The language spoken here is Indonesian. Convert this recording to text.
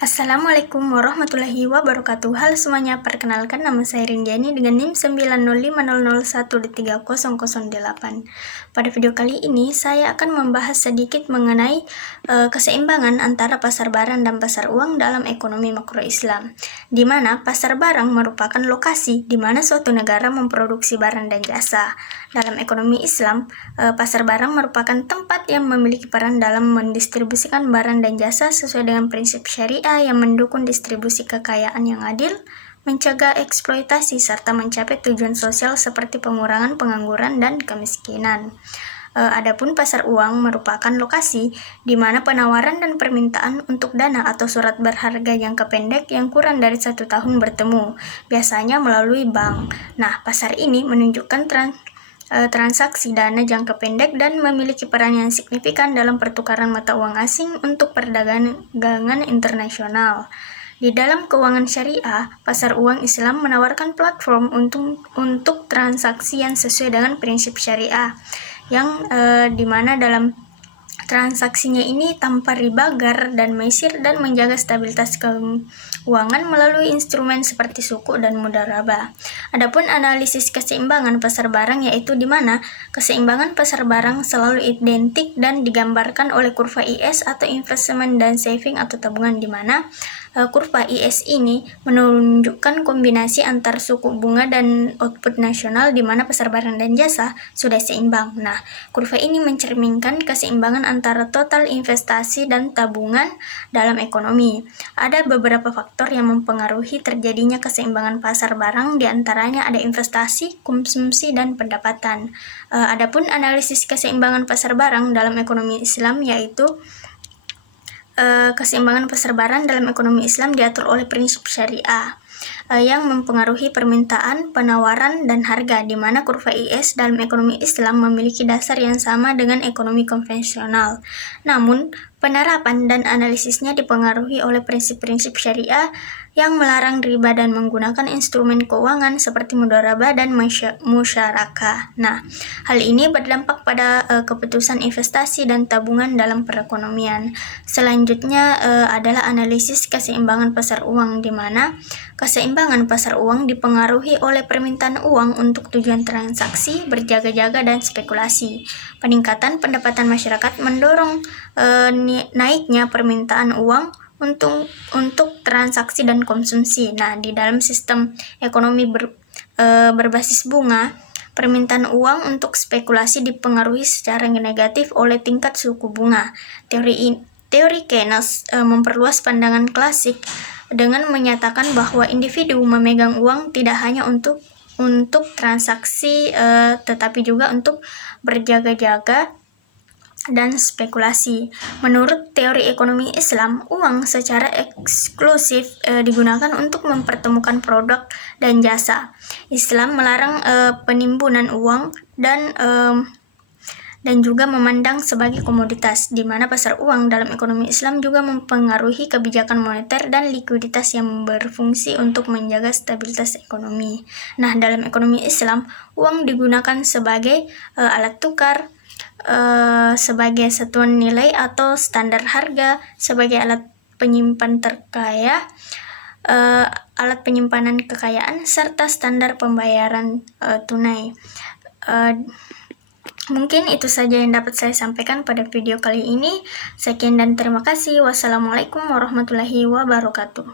Assalamualaikum warahmatullahi wabarakatuh. Halo semuanya, perkenalkan nama saya Rinjani dengan NIM 90500130008. Pada video kali ini saya akan membahas sedikit mengenai keseimbangan antara pasar barang dan pasar uang dalam ekonomi makro Islam, di mana pasar barang merupakan lokasi di mana suatu negara memproduksi barang dan jasa. Dalam ekonomi Islam, pasar barang merupakan tempat yang memiliki peran dalam mendistribusikan barang dan jasa sesuai dengan prinsip syariah yang mendukung distribusi kekayaan yang adil, mencegah eksploitasi, serta mencapai tujuan sosial seperti pengurangan pengangguran dan kemiskinan. Adapun pasar uang merupakan lokasi di mana penawaran dan permintaan untuk dana atau surat berharga jangka pendek yang kurang dari 1 tahun bertemu, biasanya melalui bank. Nah, pasar ini menunjukkan transaksi dana jangka pendek dan memiliki peran yang signifikan dalam pertukaran mata uang asing untuk perdagangan internasional. Di dalam keuangan syariah, pasar uang Islam menawarkan platform untuk transaksi yang sesuai dengan prinsip syariah, yang dimana dalam transaksinya ini tanpa riba, gharar, dan maisir, dan menjaga stabilitas keuangan melalui instrumen seperti suku dan mudharabah. Adapun analisis keseimbangan pasar barang, yaitu di mana keseimbangan pasar barang selalu identik dan digambarkan oleh kurva IS atau investment dan saving atau tabungan, di mana kurva IS ini menunjukkan kombinasi antar suku bunga dan output nasional, di mana pasar barang dan jasa sudah seimbang. Nah, kurva ini mencerminkan keseimbangan antara total investasi dan tabungan dalam ekonomi. Ada beberapa faktor yang mempengaruhi terjadinya keseimbangan pasar barang, diantaranya ada investasi, konsumsi, dan pendapatan. Adapun analisis keseimbangan pasar barang dalam ekonomi Islam, yaitu keseimbangan pasar barang dalam ekonomi Islam diatur oleh prinsip syariah yang mempengaruhi permintaan, penawaran, dan harga, di mana kurva IS dalam ekonomi Islam memiliki dasar yang sama dengan ekonomi konvensional. Namun, penerapan dan analisisnya dipengaruhi oleh prinsip-prinsip syariah yang melarang riba dan menggunakan instrumen keuangan seperti mudharabah dan musyarakah. Nah, hal ini berdampak pada keputusan investasi dan tabungan dalam perekonomian. Selanjutnya adalah analisis keseimbangan pasar uang, di mana keseimbangan pasar uang dipengaruhi oleh permintaan uang untuk tujuan transaksi, berjaga-jaga, dan spekulasi. Peningkatan pendapatan masyarakat mendorong naiknya permintaan uang untuk transaksi dan konsumsi. Nah, di dalam sistem ekonomi berbasis bunga, permintaan uang untuk spekulasi dipengaruhi secara negatif oleh tingkat suku bunga. Teori Keynes memperluas pandangan klasik dengan menyatakan bahwa individu memegang uang tidak hanya untuk transaksi, tetapi juga untuk berjaga-jaga dan spekulasi. Menurut teori ekonomi Islam, uang secara eksklusif digunakan untuk mempertemukan produk dan jasa. Islam melarang penimbunan uang dan juga memandang sebagai komoditas, di mana pasar uang dalam ekonomi Islam juga mempengaruhi kebijakan moneter dan likuiditas yang berfungsi untuk menjaga stabilitas ekonomi. Nah, dalam ekonomi Islam, uang digunakan sebagai alat tukar, sebagai satuan nilai atau standar harga, sebagai alat penyimpan terkaya, alat penyimpanan kekayaan, serta standar pembayaran tunai. Mungkin itu saja yang dapat saya sampaikan pada video kali ini. Sekian dan terima kasih. Wassalamualaikum warahmatullahi wabarakatuh.